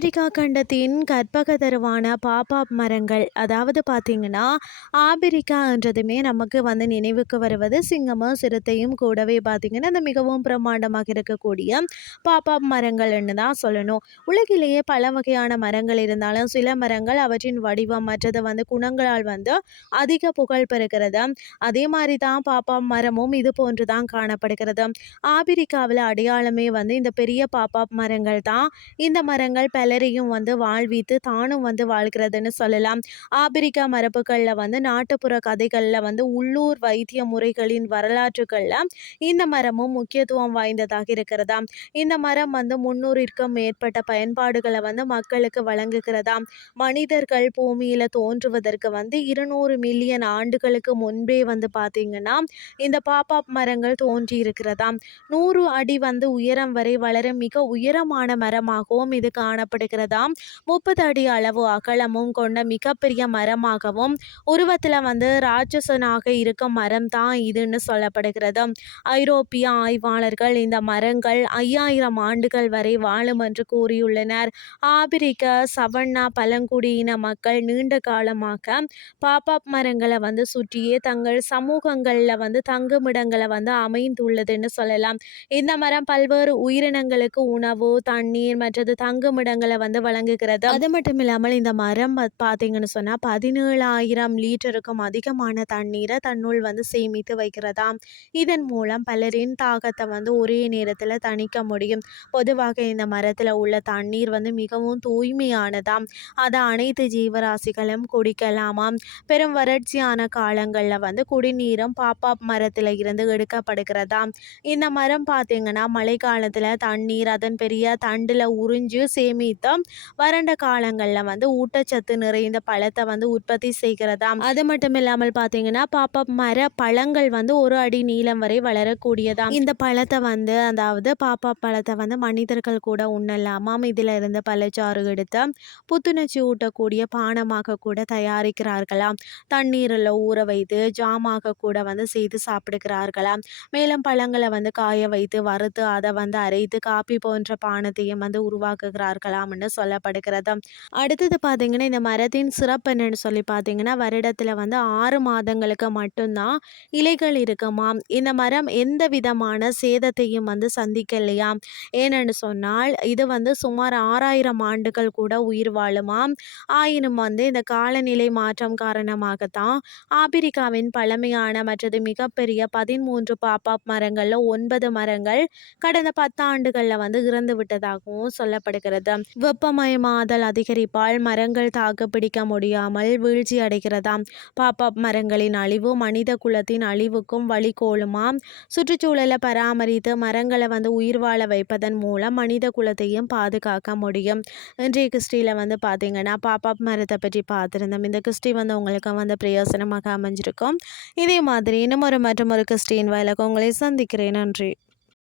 Africa கண்டத்தின் கற்பகதருவான பாப்பாப் மரங்கள். அதாவது பார்த்தீங்கன்னா ஆபிரிக்கான்றதுமே நமக்கு வந்து நினைவுக்கு வருவது சிங்கமும் சிறுத்தையும் கூடவே பார்த்தீங்கன்னா அந்த மிகவும் பிரம்மாண்டமாக இருக்கக்கூடிய பாப்பாப் மரங்கள்னு தான் சொல்லணும். உலகிலேயே பல வகையான மரங்கள் இருந்தாலும் சில மரங்கள் அவற்றின் வடிவம் மற்றது வந்து குணங்களால் வந்து அதிக புகழ் பெறுகிறது. அதே மாதிரி தான் பாப்பாப் மரமும் இது போன்று தான் காணப்படுகிறது. ஆபிரிக்காவில் அடையாளமே வந்து இந்த பெரிய பாப்பாப் மரங்கள் தான். இந்த மரங்கள் பலரையும் வந்து வாழ்வித்து தானும் வந்து வாழ்கிறதுன்னு சொல்லலாம். ஆப்பிரிக்கா மரபுகளில் வந்து நாட்டுப்புற கதைகளில் வந்து உள்ளூர் வைத்திய முறைகளின் வரலாற்றுகளில் இந்த மரமும் முக்கியத்துவம் வாய்ந்ததாக இருக்கிறதா? இந்த மரம் வந்து முன்னூறிற்கும் மேற்பட்ட பயன்பாடுகளை வந்து மக்களுக்கு வழங்குகிறதா? மனிதர்கள் பூமியில் தோன்றுவதற்கு வந்து இருநூறு மில்லியன் ஆண்டுகளுக்கு முன்பே வந்து பார்த்தீங்கன்னா இந்த பாப்பாப் மரங்கள் தோன்றி இருக்கிறதா நூறு அடி வந்து உயரம் வரை வளரும் மிக உயரமான மரமாகவும் இது காணப்படுகிறதாம் முப்பது அடி அளவு அகலமும் கொண்ட மிகப்பெரிய மரமாகவும் உருவத்தில் வந்து ராட்சசனாக இருக்கும் மரம் தான் இதுன்னு சொல்லப்படுகிறது. ஐரோப்பிய ஆய்வாளர்கள் இந்த மரங்கள் ஐயாயிரம் ஆண்டுகள் வரை வாழும் என்று கூறியுள்ளனர். ஆபிரிக்க சவண்ணா பழங்குடியின மக்கள் நீண்ட காலமாக பாப்பாப் மரங்களை வந்து சுற்றியே தங்கள் சமூகங்களில் வந்து தங்குமிடங்களை வந்து அமைந்துள்ளதுன்னு சொல்லலாம். இந்த மரம் பல்வேறு உயிரினங்களுக்கு உணவு தண்ணீர் மற்றது தங்குமிடங்களை வந்து வழங்குகிறது. அது மட்டும் இல்லாமல் இந்த மரம் பார்த்தீங்கன்னு சொன்னால் பதினேழாயிரம் லிட்டருக்கும் அதிகமான தண்ணீரை தன்னுள் வந்து சேமித்து வைக்கிறதாம். இதன் மூலம் பலரின் தாகத்தை வந்து ஒரே நேரத்தில் தணிக்க முடியும். பொதுவாக இந்த மரத்தில் உள்ள தண்ணீர் வந்து மிகவும் தூய்மையானதாம். அதை அனைத்து ஜீவராசிகளும் குடிக்கலாமாம். பெரும் வறட்சியான காலங்களில் வந்து குடிநீரும் பாப்பாப் மரத்தில் இருந்து எடுக்கப்படுகிறதாம். இந்த மரம் பார்த்தீங்கன்னா மழை காலத்தில் தண்ணீர் அதன் பெரிய தண்டில் உறிஞ்சு சேமித்து வறண்ட காலங்களில் வந்து ஊட்டச்சத்து நிறைந்த பழத்தை வந்து உற்பத்தி செய்கிறதா. அது மட்டும் இல்லாமல் பார்த்தீங்கன்னா பாப்பா மர பழங்கள் வந்து ஒரு அடி நீளம் வரை வளரக்கூடியதாம் இந்த பழத்தை வந்து அதாவது பாப்பா பழத்தை வந்து மனிதர்கள் கூட உண்ணலாமாம். இதில் இருந்து பழச்சாறு எடுத்து புத்துணர்ச்சி ஊட்டக்கூடிய பானமாக கூட தயாரிக்கிறார்களாம் தண்ணீரில் ஊற வைத்து ஜாமாக கூட வந்து செய்து சாப்பிடுகிறார்களாம் மேலும் பழங்களை வந்து காய வைத்து வறுத்து அதை வந்து அரைத்து காப்பி போன்ற பானத்தையும் வந்து உருவாக்குகிறார்களாம் உருவாக்குகிறார்களாம்னு சொல்லப்படுகிறது அடுத்தது பார்த்தீங்கன்னா இந்த மரத்தின் சிறப்பு என்னன்னு சொல்லி பார்த்தீங்கன்னா வருடத்தில் வந்து ஆறு மாதங்களுக்கு மட்டும்தான் இலைகள் இருக்குமாம். இந்த மரம் எந்த விதமான சேதத்தையும் வந்து சந்திக்கலையாம். ஏன்னு சொன்னால் இது வந்து சுமார் ஆறாயிரம் ஆண்டுகள் கூட உயிர் வாழுமாம். ஆயினும் வந்து இந்த காலநிலை மாற்றம் காரணமாகத்தான் ஆப்பிரிக்காவின் பழமையான மற்றது மிகப்பெரிய பதிமூன்று பாப்பாப் மரங்களில் ஒன்பது மரங்கள் கடந்த பத்தாண்டுகளில் வந்து இறந்து விட்டதாகவும் சொல்லப்படுகிறது. வெப்பமயமாதல் அதிகரிப்பால் மரங்கள் தாக்குப்பிடிக்க முடியாமல் வீழ்ச்சி அடைகிறதாம் பாப்பாப் மரங்களின் அழிவு மனித குலத்தின் அழிவுக்கும் வழிகோலுமாம் சுற்றுச்சூழலை பராமரித்து மரங்களை வந்து உயிர் வாழ வைப்பதன் மூலம் மனித குலத்தையும் பாதுகாக்க முடியும். இன்றைய கிறிஸ்டியில் வந்து பார்த்தீங்கன்னா பாப்பாப் மரத்தை பற்றி பார்த்துருந்தோம் இந்த கிறிஸ்டி வந்து உங்களுக்கு வந்து பிரயோசனமாக அமைஞ்சிருக்கும். இதே மாதிரி இன்னும் ஒரு மற்றும் ஒரு கிறிஸ்டின் வயலுக்கு உங்களை சந்திக்கிறேன். நன்றி.